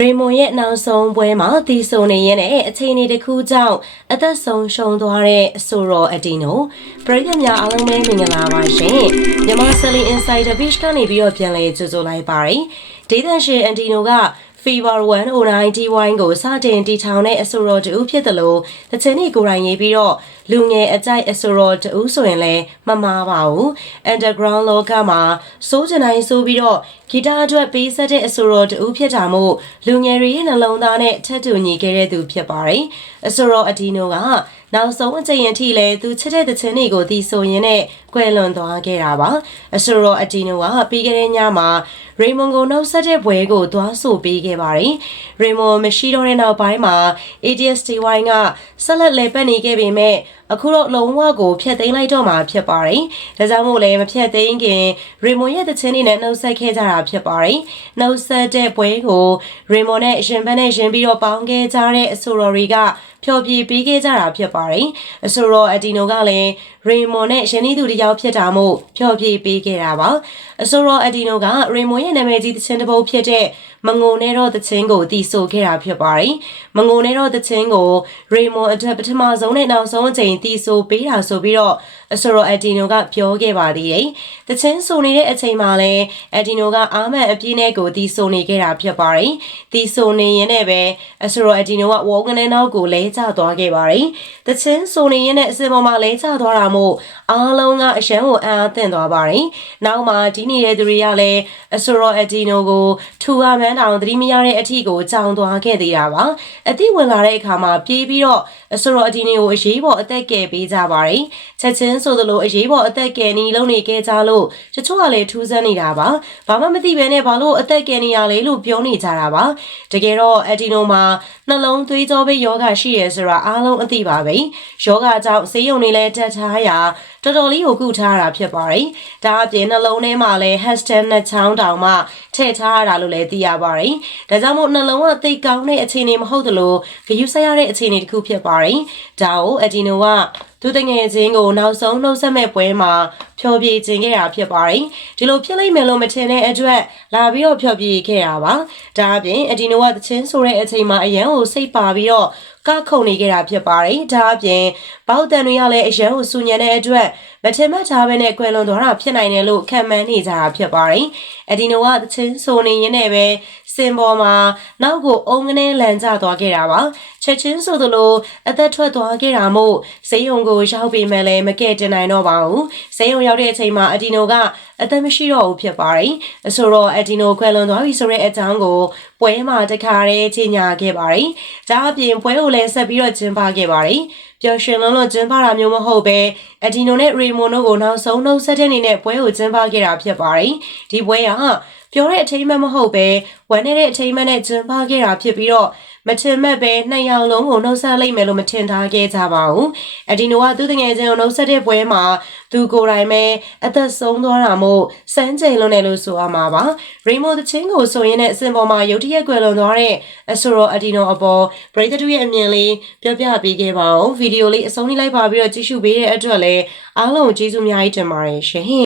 ရေမွန်ရဲ့နောက်ဆုံးပွဲမှာတီဆိုနေရတဲ့အခြေအနေတစ်ခုကြောင့်အသက်ဆုံးရှုံးသွားတဲ့အဆိုတော်အဒီနိုပရိသတ်များအားလုံးပဲမင်္ဂလာပါရှင်မြန်မာ Selling Insider Page ကနေပြီးတော့ပြန်လည်ကြိုဆိုလိုက်ပါတယ်ဒေသရှင်အဒီနိုက Fever 109 DY ကိုစတင်တီထောင်တဲ့အဆိုတော်တူဖြစ်တယ်လို့တချင်နေကိုယ်တိုင်ရေးပြီးတော့ လူငယ်အကြိုက်အဆိုတော်တူဆိုရင်လည်းမမားပါဘူး Underground လောကမှာစိုးကျင်တိုင်းဆိုပြီးတော့ဂီတအတွက်ပေးဆက်တဲ့အဆိုတော်တူဖြစ်တာမို့လူငယ်တွေရဲ့နှလုံးသားနဲ့ထပ်တူညီခဲ့တဲ့သူဖြစ်ပါတယ်အဆိုတော်အဒီနိုကနောက်ဆုံးအကြိမ်အထိလဲသူချစ်တဲ့တချင်တွေကိုတီဆိုရင်နဲ့ကွယ်လွန်သွားခဲ့တာပါအဆိုတော်အဒီနိုကပြီးခဲ့တဲ့ညမှာရေမွန်ကိုနှုတ်ဆက်တဲ့ပွဲကိုသွားဆိုပေးခဲ့ပါတယ်ရေမွန်မရှိတော့တဲ့နောက်ပိုင်းမှာ ADSTY ကဆက်လက်လဲပတ်နေခဲ့ပေမဲ့ အခုတော့လုံးဝကိုဖျက်သိမ်းလိုက်တော့မှာဖြစ်ပါတယ်။ဒါကြောင့်မို့လဲမဖျက်သိမ်းခင်ရေမွန်ရဲ့တခြင်းတွေနဲ့နှုတ်ဆက်ခဲ့ကြတာဖြစ်ပါတယ်။နှုတ်ဆက်တဲ့ပွဲကိုရေမွန်နဲ့ရှင်ဘက်နဲ့ရှင်ပြီးတော့ပေါင်းခဲ့ကြတဲ့အဆိုတော်တွေကဖျော်ဖြေပေးခဲ့ကြတာဖြစ်ပါတယ်။အဆိုတော်အဒီနိုကလည်းရေမွန်နဲ့ရှင်နီသူတယောက်ဖြစ်တာမို့ဖျော်ဖြေပေးခဲ့တာပါ။အဆိုတော်အဒီနိုကရေမွန်ရဲ့နာမည်ကြီးတခြင်းတစ်ပုဒ်ဖြစ်တဲ့မငုံနဲ့တော့တခြင်းကိုတီးဆိုခဲ့တာဖြစ်ပါတယ်။မငုံနဲ့တော့တခြင်းကိုရေမွန်အတွက်ပထမဆုံးနဲ့နောက်ဆုံးအချိန်တီးဆိုပေးတာဆိုပြီးတော့အဆိုတော်အဒီနိုကပြောခဲ့ပါသေးတယ်။တခြင်းဆိုနေတဲ့အချိန်မှာလည်းအဒီနိုကအာမန်အပြည့်နဲ့ကိုတီးဆိုနေခဲ့တာဖြစ်ပါတယ်။တီးဆိုနေရင်လည်းပဲအဆိုတော်အဒီနိုကဝေါကနေနောက်ကိုလဲကျသွားခဲ့ပါတယ်။တခြင်းဆိုနေရင်လည်းအစင်ပေါ်မှာလဲကျသွားတာမို့အားလုံးကအရှမ်းကိုအံ့အားသင့်သွားပါတယ်။နောက်မှဒီနေတဲ့သူတွေကလည်းအဆိုတော်အဒီနိုကိုထူအမန်းတောင်သတိမရတဲ့အထီကိုကြောင်သွားခဲ့သေးတာပါ။အသည့်ဝင်လာတဲ့အခါမှာပြေးပြီးတော့အဆိုတော်အဒီနိုကိုအရေးပေါ်အသက်ကယ်ပေးကြပါတယ်။ချက်ချင်းဆိုသလိုအရေးပေါ်အသက်ကယ်နီလုံးနေခဲ့ကြလို့တချို့ကလည်းထူးဆန်းနေတာပါ။ဘာမှမသိဘဲနဲ့ဘာလို့အသက်ကယ်နေရလဲလို့ပြောနေကြတာပါ။တကယ်တော့အဒီနိုမှာနှလုံးသွေးကြောပိတ်ယောဂရှိရဲဆိုတာအားလုံးအသိပါပဲ။ယောဂကြောင့်ဆေးရုံတွေလည်းတက်ထားရာတော်တော်လေးကိုကုထားတာဖြစ်ပါတယ်။ဒါအပြင်နှလုံးထဲမှာလည်း hashtag နဲ့ချောင်းတောင်မှထည့်ထားရတာလို့လည်းသိရပါတယ်။ဒါကြောင့်မို့နှလုံးကသိကောင်းတဲ့အခြေအနေမဟုတ်သလိုဂရုစိုက်ရတဲ့အခြေအနေတစ်ခုဖြစ်ပါတယ်။ဒါကိုအဒီနိုကသူတငယ်ချင်းကိုနောက်ဆုံးနှုတ်ဆက်မဲ့ပွဲမှာဖျော်ဖြေခြင်းခဲ့တာဖြစ်ပါတယ်။ဒီလိုဖြစ်လိမ့်မယ်လို့မထင်တဲ့အတွက်လာပြီးတော့ဖျော်ဖြေခဲ့တာပါ။ဒါအပြင်အဒီနိုကတချင်းဆိုတဲ့အချိန်မှာအရန်ကိုစိတ်ပါပြီးတော့ကခုန်နေခဲ့တာဖြစ်ပါတယ်။ဒါအပြင်ဘောက်တန်တွေကလည်းအရန်ကိုစူညံတဲ့အတွက်မထင်မှတ်ထားဘဲနဲ့ကွယ်လွန်သွားတာဖြစ်နိုင်တယ်လို့ခံမှန်းနေကြတာဖြစ်ပါတယ်။အဒီနိုကတချင်းဆိုနေရင်းနဲ့ပဲစင်ပေါ်မှာနောက်ကိုအုံကနေလန်ကျသွားခဲ့တာပါ။ချက်ချင်းဆိုသလိုအသက်ထွက်သွားခဲ့တာမို့စေယုံကိုရောက်ပေမဲ့လည်းမကဲ့တင်နိုင်တော့ပါဘူး။စေယုံရောက်တဲ့အချိန်မှာအဒီနိုကအသက်မရှိတော့ဘူးဖြစ်ပါတယ်။ဆိုတော့အဒီနိုခွဲလွန်သွားပြီဆိုတဲ့အကြောင်းကိုပွဲမှာတခါတည်းကြီးညာခဲ့ပါတယ်။ဒါအပြင်ပွဲကိုလည်းဆက်ပြီးတော့ကျင်းပခဲ့ပါတယ်။ပျော်ရွှင်လုံးလုံးကျင်းပတာမျိုးမဟုတ်ပဲအဒီနိုနဲ့ရေမွန်တို့ကိုနောက်ဆုံးနှုတ်ဆက်တဲ့အနေနဲ့ပွဲကိုကျင်းပခဲ့တာဖြစ်ပါတယ်။ဒီပွဲကပြောတဲ့အထိမ်းအမှတ်မဟုတ်ပဲဝမ်းနေတဲ့အထိမ်းအမှတ်နဲ့ကျင်းပခဲ့တာဖြစ်ပြီးတော့ မထင်မှတ်ပဲနှစ်ယောက်လုံးကိုနှုတ်ဆက်လိုက်မယ်လို့မထင်ထားခဲ့ကြပါဘူး။အဒီနိုကသူ့တငယ်ချင်းကိုနှုတ်ဆက်တဲ့ပွဲမှာသူကိုယ်တိုင်ပဲအသက်ဆုံးသွားတာမို့စမ်းကြိမ်လုံးနဲ့လို့ဆိုရမှာပါ။ရေမိုတချင်းကိုဆိုရင်လည်းအစင်ပေါ်မှာရုတ်တရက်ကွယ်လွန်သွားတဲ့အဆိုတော်အဒီနိုအပေါ်ပရိသတ်တို့ရဲ့အမြင်လေးပြောပြပေးခဲ့ပါဦး။ဗီဒီယိုလေးအဆုံးလေးလိုက်ပါပြီးတော့ကြည့်ရှုပေးတဲ့အတွက်လည်းအားလုံးကျေးဇူးအများကြီးတင်ပါတယ်ရှင်